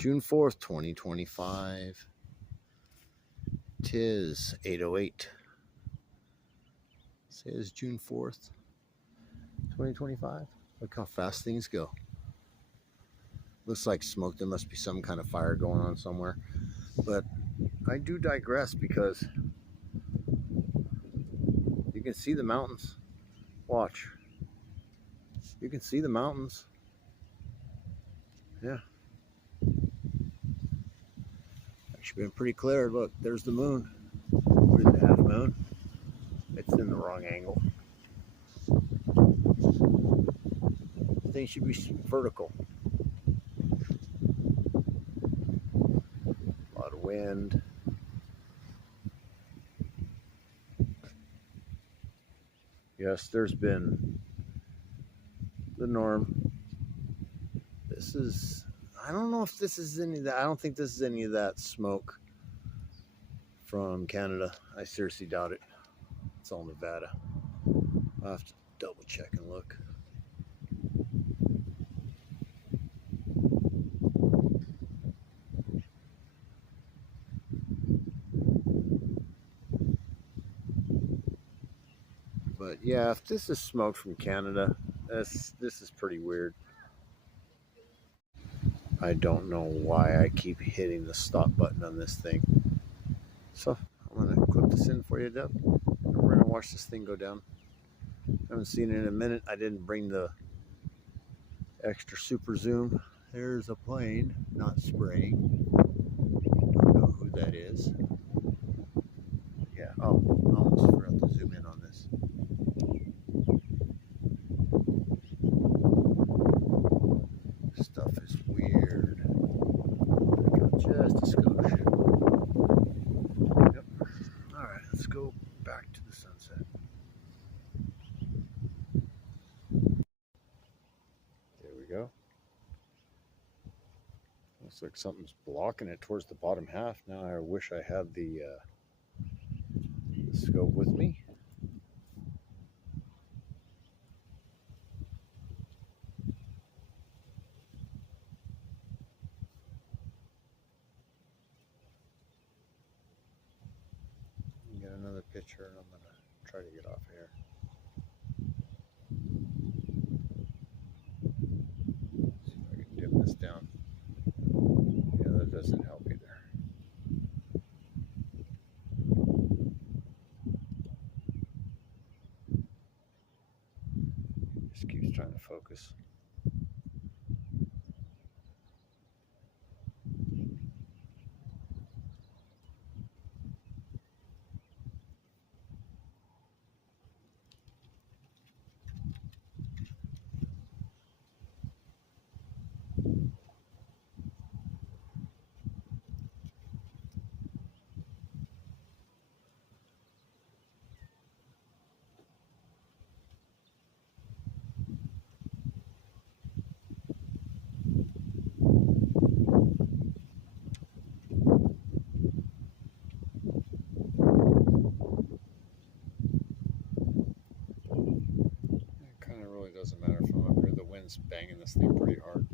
June 4th, 2025. Tis 8:08. Says June 4th, 2025. Look how fast things go. Looks like smoke. There must be some kind of fire going on somewhere. But I do digress because you can see the mountains. Watch. You can see the mountains. Yeah. Actually been pretty clear. Look, there's the moon. What is it, half moon? It's in the wrong angle. The thing should be vertical. A lot of wind. Yes, there's been the norm. This is, I don't know if this is any of that. I don't think this is any of that smoke from Canada. I seriously doubt it. It's all Nevada. I'll have to double check and look. But yeah, if this is smoke from Canada, this is pretty weird. I don't know why I keep hitting the stop button on this thing. So I'm gonna clip this in for you, Deb. We're gonna watch this thing go down. I haven't seen it in a minute. I didn't bring the extra super zoom. There's a plane not spraying. Don't know who that is. Yeah, oh, I almost forgot to zoom in on this. Stuff is weird. Just a skosh. Yep. Alright, let's go back to the sunset. There we go. Looks like something's blocking it towards the bottom half. Now I wish I had the scope with me. Get another picture and I'm going to try to get off here. See if I can dim this down. Yeah, that doesn't help either. Just keeps trying to focus. Doesn't matter if I'm up here, the wind's banging this thing pretty hard.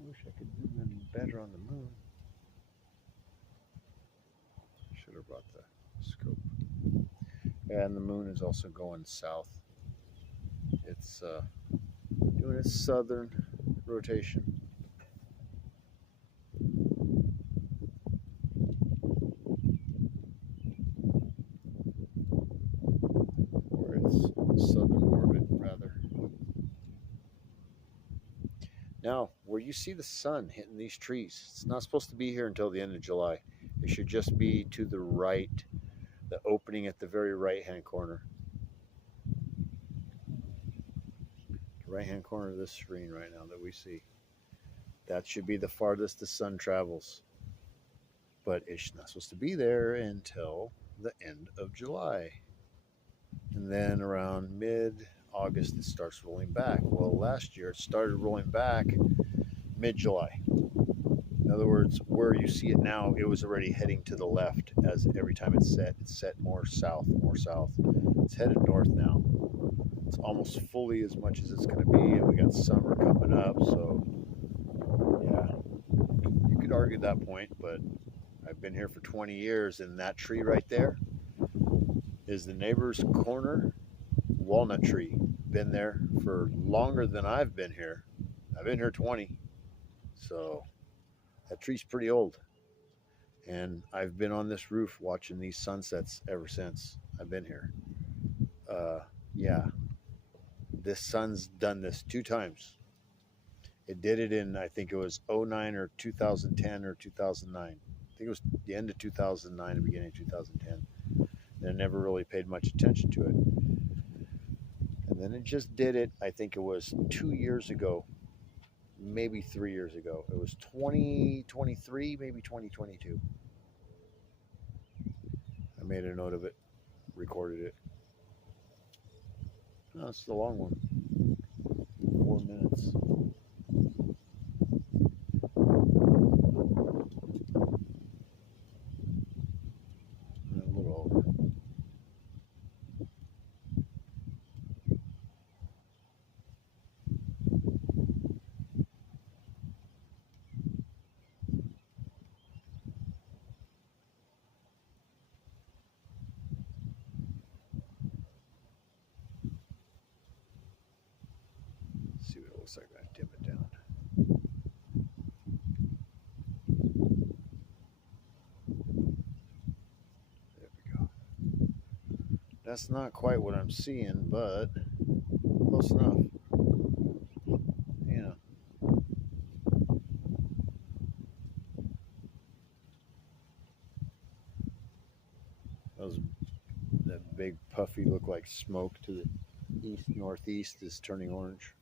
I wish I could zoom in better on the moon. Should have brought the scope. And the moon is also going south. It's doing its southern rotation. Southern orbit, rather. Now, where you see the sun hitting these trees, it's not supposed to be here until the end of July. It should just be to the right, the opening at the very right-hand corner. The right-hand corner of this screen right now that we see. That should be the farthest the sun travels. But it's not supposed to be there until the end of July. And then around mid-August, it starts rolling back. Well, last year it started rolling back mid-July. In other words, where you see it now, it was already heading to the left as every time it's set more south, more south. It's headed north now. It's almost fully as much as it's going to be, and we got summer coming up, so yeah, you could argue that point, but I've been here for 20 years, and that tree right there is the neighbor's corner walnut tree. Been there for longer than I've been here. I've been here 20, so that tree's pretty old. And I've been on this roof watching these sunsets ever since I've been here. Yeah, this sun's done this 2 times. It did it in, I think it was '09 or 2010 or 2009. I think it was the end of 2009 and beginning of 2010. And I never really paid much attention to it. And then it just did it, I think it was 2 years ago, maybe 3 years ago. It was 2023, maybe 2022. I made a note of it, recorded it. No, it's the long one. 4 minutes. A little over. Let's see what it looks like when I dim it down. There we go. That's not quite what I'm seeing, but close enough. Yeah. That big puffy look like smoke to the east northeast is turning orange.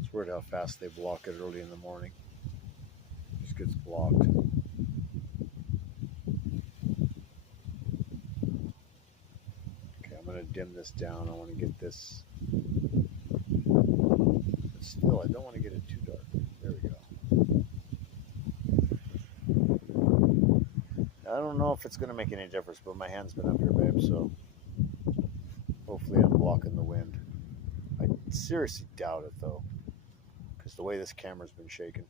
It's weird how fast they block it early in the morning. It just gets blocked. Okay, I'm gonna dim this down. I want to get this. But still, I don't want to get it too dark. There we go. I don't know if it's going to make any difference, but my hand's been up here, babe, so hopefully I'm blocking the wind. I seriously doubt it, though, because the way this camera's been shaking.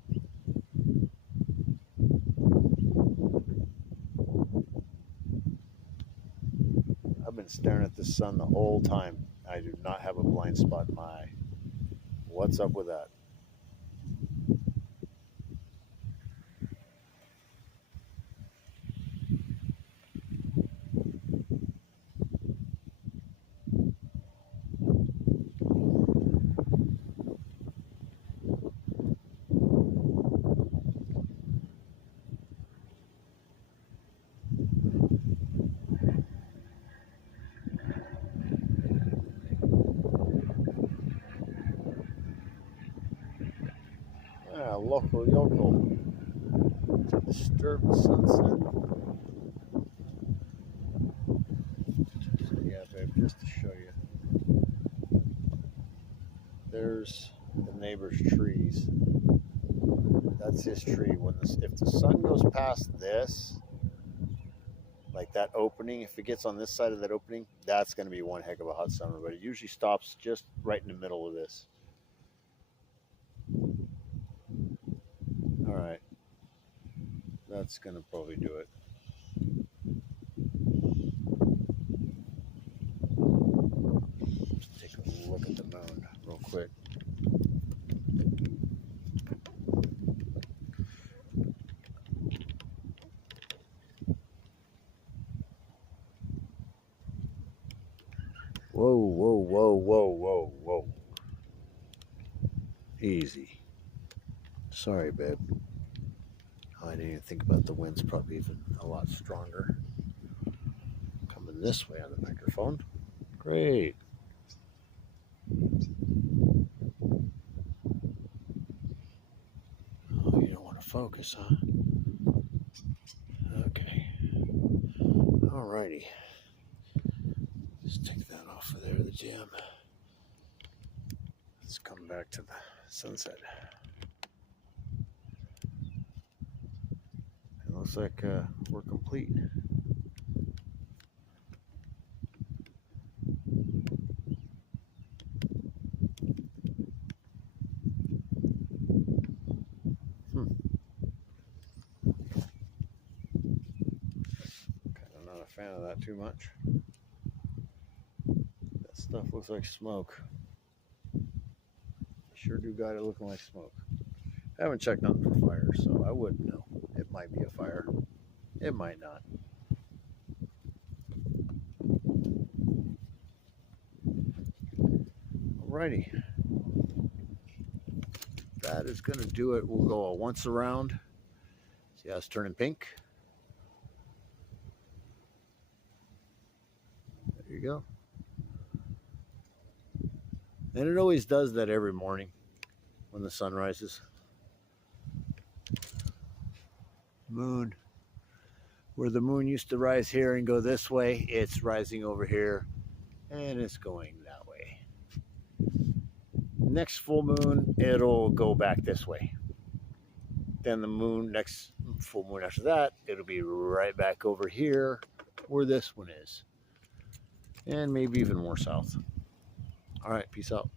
I've been staring at the sun the whole time. I do not have a blind spot in my eye. What's up with that? Yeah, local yokel to disturb the sunset. So yeah, babe, just to show you, there's the neighbor's trees. That's his tree. If the sun goes past this, like that opening, if it gets on this side of that opening, that's going to be one heck of a hot summer. But it usually stops just right in the middle of this. All right, that's going to probably do it. Let's take a look at the moon real quick. Whoa, whoa, whoa, whoa, whoa, whoa. Easy. Sorry, babe. Oh, I didn't even think about the wind's probably even a lot stronger. Coming this way on the microphone. Great. Oh, you don't want to focus, huh? Okay. Alrighty. Just take that off. off of there, the gym. Let's come back to the sunset. It looks like we're complete. Kind of not a fan of that too much. That stuff looks like smoke. Sure do got it looking like smoke. I haven't checked nothing for fire, so I wouldn't know. It might be a fire. It might not. Alrighty. That is going to do it. We'll go a once around. See how it's turning pink? There you go. And it always does that every morning when the sun rises. Moon. Where the moon used to rise here and go this way, it's rising over here and it's going that way. Next full moon, it'll go back this way. Then the moon, next full moon after that, it'll be right back over here where this one is. And maybe even more south. All right, peace out.